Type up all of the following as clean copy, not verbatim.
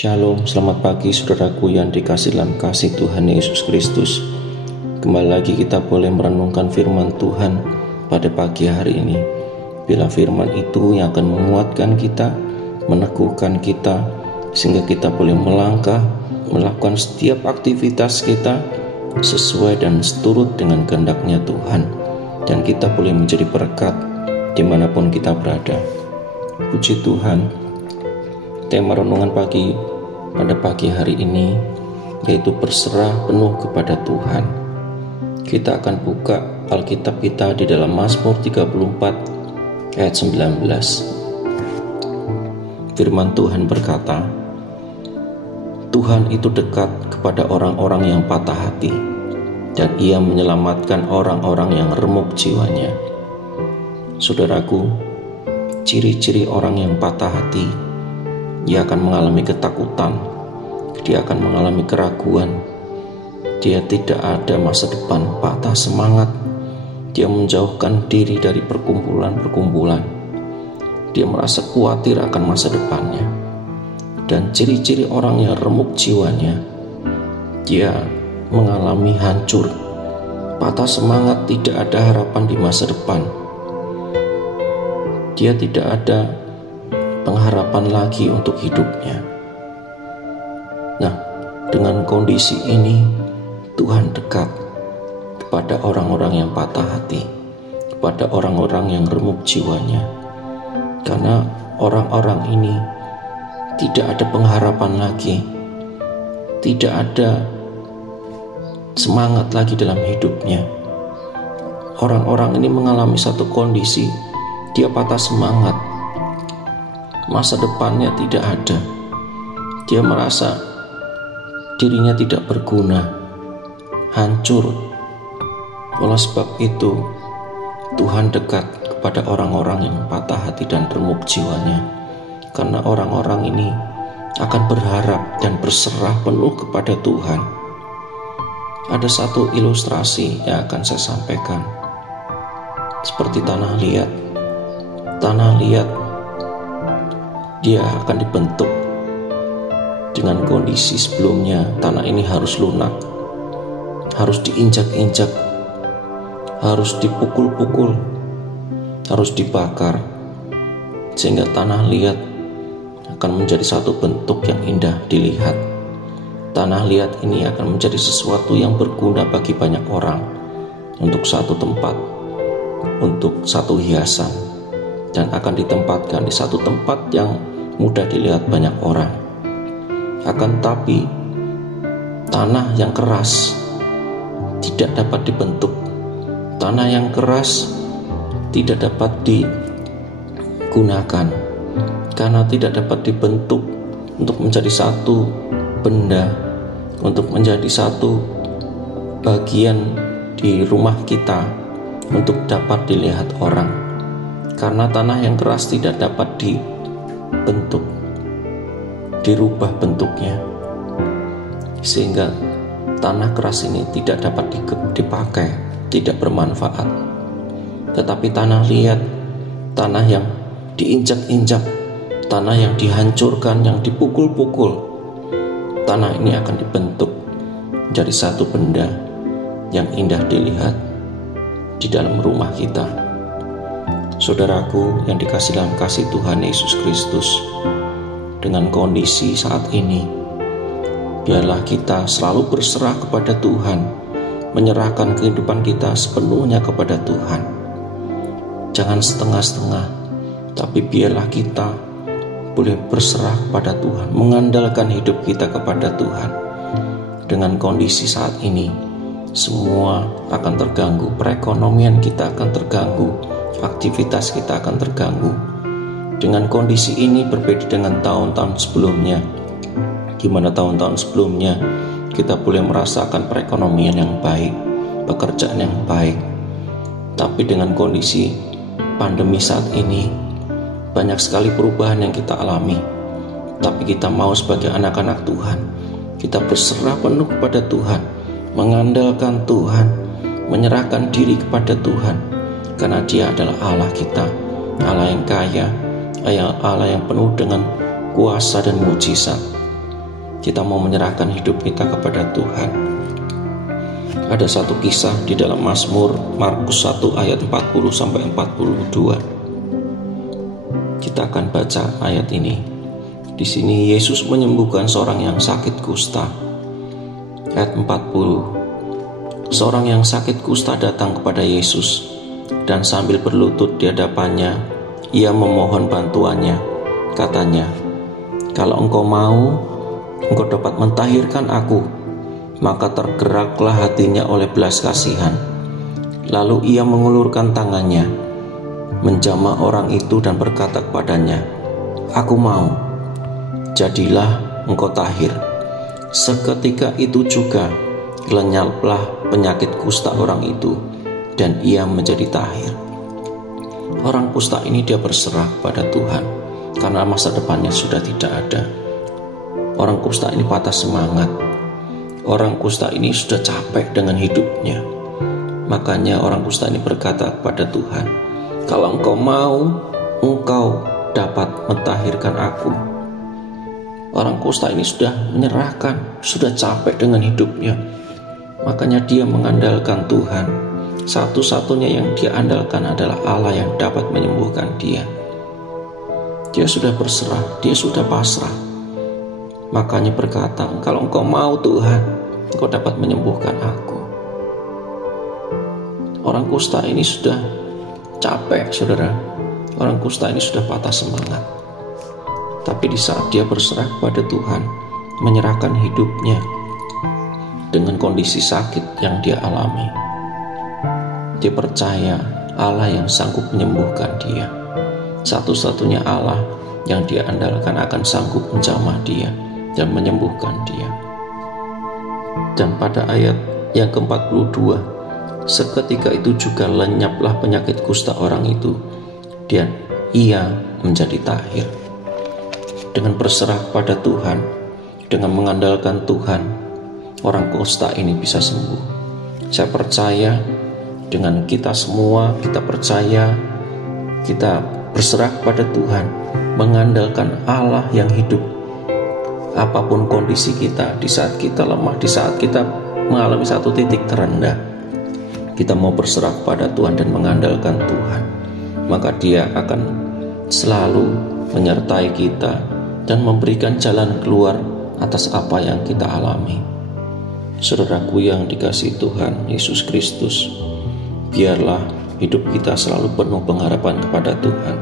Shalom, selamat pagi saudaraku yang dikasihi dalam kasih Tuhan Yesus Kristus. Kembali lagi kita boleh merenungkan firman Tuhan pada pagi hari ini. Bila firman itu yang akan menguatkan kita, meneguhkan kita, sehingga kita boleh melangkah, melakukan setiap aktivitas kita sesuai dan seturut dengan kehendak-Nya Tuhan. Dan kita boleh menjadi berkat dimanapun kita berada. Puji Tuhan. Tema renungan pada pagi hari ini yaitu berserah penuh kepada Tuhan. Kita akan buka Alkitab kita di dalam Mazmur 34 ayat 19. Firman Tuhan berkata, Tuhan itu dekat kepada orang-orang yang patah hati, dan Ia menyelamatkan orang-orang yang remuk jiwanya. Saudaraku, ciri-ciri orang yang patah hati, dia akan mengalami ketakutan, dia akan mengalami keraguan, dia tidak ada masa depan, patah semangat, dia menjauhkan diri dari perkumpulan-perkumpulan, dia merasa khawatir akan masa depannya. Dan ciri-ciri orang yang remuk jiwanya, dia mengalami hancur, patah semangat, tidak ada harapan di masa depan, dia tidak ada pengharapan lagi untuk hidupnya. Nah, dengan kondisi ini Tuhan dekat kepada orang-orang yang patah hati, kepada orang-orang yang remuk jiwanya, karena orang-orang ini tidak ada pengharapan lagi, tidak ada semangat lagi dalam hidupnya. Orang-orang ini mengalami satu kondisi, dia patah semangat, masa depannya tidak ada. Dia merasa dirinya tidak berguna, hancur. Oleh sebab itu, Tuhan dekat kepada orang-orang yang patah hati dan remuk jiwanya, karena orang-orang ini akan berharap dan berserah penuh kepada Tuhan. Ada satu ilustrasi yang akan saya sampaikan, seperti tanah liat. Tanah liat dia akan dibentuk dengan kondisi sebelumnya. Tanah ini harus lunak, harus diinjak-injak, harus dipukul-pukul, harus dibakar, sehingga tanah liat akan menjadi satu bentuk yang indah dilihat. Tanah liat ini akan menjadi sesuatu yang berguna bagi banyak orang, untuk satu tempat, untuk satu hiasan, dan akan ditempatkan di satu tempat yang mudah dilihat banyak orang. Akan tapi tanah yang keras tidak dapat dibentuk. Tanah yang keras tidak dapat digunakan karena tidak dapat dibentuk untuk menjadi satu benda, untuk menjadi satu bagian di rumah kita, untuk dapat dilihat orang. Karena tanah yang keras tidak dapat dibentuk, dirubah bentuknya, sehingga tanah keras ini tidak dapat dipakai, tidak bermanfaat. Tetapi tanah liat, tanah yang diinjak-injak, tanah yang dihancurkan, yang dipukul-pukul, tanah ini akan dibentuk menjadi satu benda yang indah dilihat di dalam rumah kita. Saudaraku yang dikasihi dalam kasih Tuhan Yesus Kristus, dengan kondisi saat ini, biarlah kita selalu berserah kepada Tuhan, menyerahkan kehidupan kita sepenuhnya kepada Tuhan. Jangan setengah-setengah, tapi biarlah kita boleh berserah kepada Tuhan, mengandalkan hidup kita kepada Tuhan. Dengan kondisi saat ini, semua akan terganggu, perekonomian kita akan terganggu, aktivitas kita akan terganggu. Dengan kondisi ini berbeda dengan tahun-tahun sebelumnya, di mana tahun-tahun sebelumnya kita boleh merasakan perekonomian yang baik, pekerjaan yang baik. Tapi dengan kondisi pandemi saat ini, banyak sekali perubahan yang kita alami. Tapi kita mau sebagai anak-anak Tuhan, kita berserah penuh kepada Tuhan, mengandalkan Tuhan, menyerahkan diri kepada Tuhan, karena Dia adalah Allah kita, Allah yang kaya, Allah yang penuh dengan kuasa dan mujizat. kita mau menyerahkan hidup kita kepada Tuhan. Ada satu kisah di dalam Mazmur Markus 1 ayat 40-42. Kita akan baca ayat ini. Di sini Yesus menyembuhkan seorang yang sakit kusta. Ayat 40. Seorang yang sakit kusta datang kepada Yesus, dan sambil berlutut di hadapannya, ia memohon bantuannya. Katanya, "Kalau engkau mau, engkau dapat mentahirkan aku." Maka tergeraklah hatinya oleh belas kasihan. Lalu ia mengulurkan tangannya, menjamah orang itu dan berkata kepadanya, "Aku mau, jadilah engkau tahir." Seketika itu juga lenyaplah penyakit kusta orang itu, dan ia menjadi tahir. Orang kusta ini dia berserah pada Tuhan karena masa depannya sudah tidak ada. Orang kusta ini patah semangat. Orang kusta ini sudah capek dengan hidupnya. Makanya orang kusta ini berkata kepada Tuhan, "Kalau engkau mau, engkau dapat mentahirkan aku." Orang kusta ini sudah menyerahkan, sudah capek dengan hidupnya. Makanya dia mengandalkan Tuhan. Satu-satunya yang dia andalkan adalah Allah yang dapat menyembuhkan dia. Dia sudah berserah, dia sudah pasrah. Makanya berkata, "Kalau engkau mau Tuhan, engkau dapat menyembuhkan aku." Orang kusta ini sudah capek, saudara. Orang kusta ini sudah patah semangat. Tapi di saat dia berserah kepada Tuhan, menyerahkan hidupnya dengan kondisi sakit yang dia alami, dia percaya Allah yang sanggup menyembuhkan dia. Satu-satunya Allah yang dia andalkan akan sanggup menjamah dia dan menyembuhkan dia. Dan pada ayat yang ke-42, seketika itu juga lenyaplah penyakit kusta orang itu, dan ia menjadi tahir. Dengan berserah pada Tuhan, dengan mengandalkan Tuhan, orang kusta ini bisa sembuh. Saya percaya dengan kita semua, kita percaya, kita berserah pada Tuhan, mengandalkan Allah yang hidup. Apapun kondisi kita, di saat kita lemah, di saat kita mengalami satu titik terendah, kita mau berserah pada Tuhan dan mengandalkan Tuhan, maka Dia akan selalu menyertai kita dan memberikan jalan keluar atas apa yang kita alami. Saudaraku yang dikasihi Tuhan Yesus Kristus, biarlah hidup kita selalu penuh pengharapan kepada Tuhan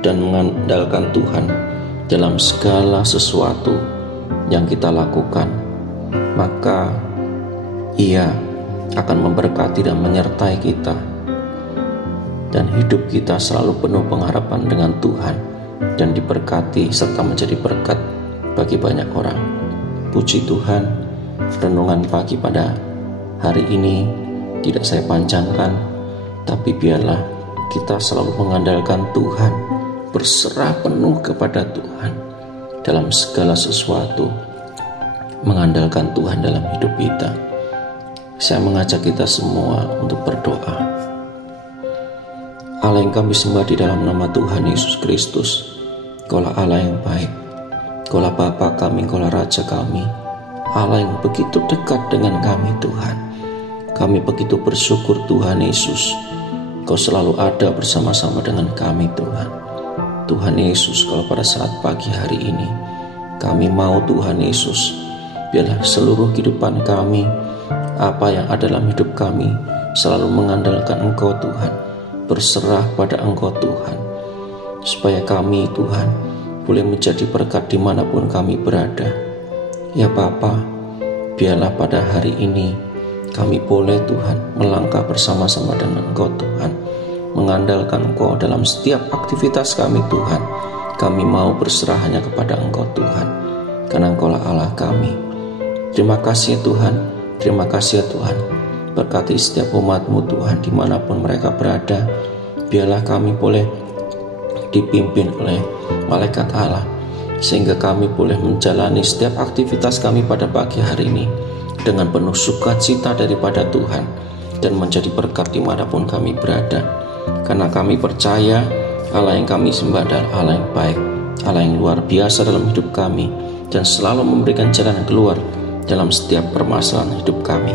dan mengandalkan Tuhan dalam segala sesuatu yang kita lakukan. Maka Ia akan memberkati dan menyertai kita, dan hidup kita selalu penuh pengharapan dengan Tuhan dan diberkati serta menjadi berkat bagi banyak orang. Puji Tuhan, renungan pagi pada hari ini tidak saya panjangkan, tapi biarlah kita selalu mengandalkan Tuhan, berserah penuh kepada Tuhan dalam segala sesuatu, mengandalkan Tuhan dalam hidup kita. Saya mengajak kita semua untuk berdoa. Allah yang kami sembah di dalam nama Tuhan Yesus Kristus, Kaulah Allah yang baik, Kaulah Bapa kami, Kaulah Raja kami, Allah yang begitu dekat dengan kami Tuhan. Kami begitu bersyukur Tuhan Yesus, Kau selalu ada bersama-sama dengan kami Tuhan. Tuhan Yesus, kalau pada saat pagi hari ini kami mau Tuhan Yesus, biarlah seluruh kehidupan kami, apa yang ada dalam hidup kami, selalu mengandalkan Engkau Tuhan, berserah pada Engkau Tuhan, supaya kami Tuhan boleh menjadi berkat dimanapun kami berada. Ya Bapa, biarlah pada hari ini kami boleh Tuhan melangkah bersama-sama dengan Engkau Tuhan, mengandalkan Engkau dalam setiap aktivitas kami Tuhan. Kami mau berserah hanya kepada Engkau Tuhan, karena Engkaulah Allah kami. Terima kasih Tuhan, terima kasih Tuhan. Berkati setiap umat-Mu Tuhan dimanapun mereka berada. Biarlah kami boleh dipimpin oleh malaikat Allah, sehingga kami boleh menjalani setiap aktivitas kami pada pagi hari ini dengan penuh sukacita daripada Tuhan, dan menjadi berkat dimanapun kami berada. Karena kami percaya Allah yang kami sembah adalah Allah yang baik, Allah yang luar biasa dalam hidup kami, dan selalu memberikan jalan keluar dalam setiap permasalahan hidup kami.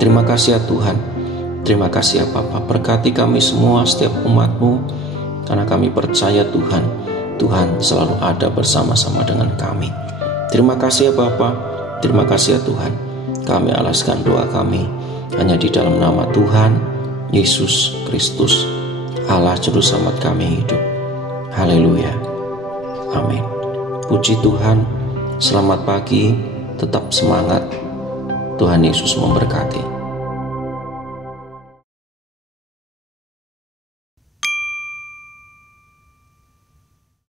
Terima kasih ya Tuhan. Terima kasih ya Bapa. Berkati kami semua, setiap umat-Mu, karena kami percaya Tuhan selalu ada bersama-sama dengan kami. Terima kasih ya Bapa. Terima kasih ya Tuhan. Kami alaskan doa kami hanya di dalam nama Tuhan Yesus Kristus, Allah Juru Selamat kami hidup. Haleluya. Amin. Puji Tuhan. Selamat pagi. Tetap semangat. Tuhan Yesus memberkati.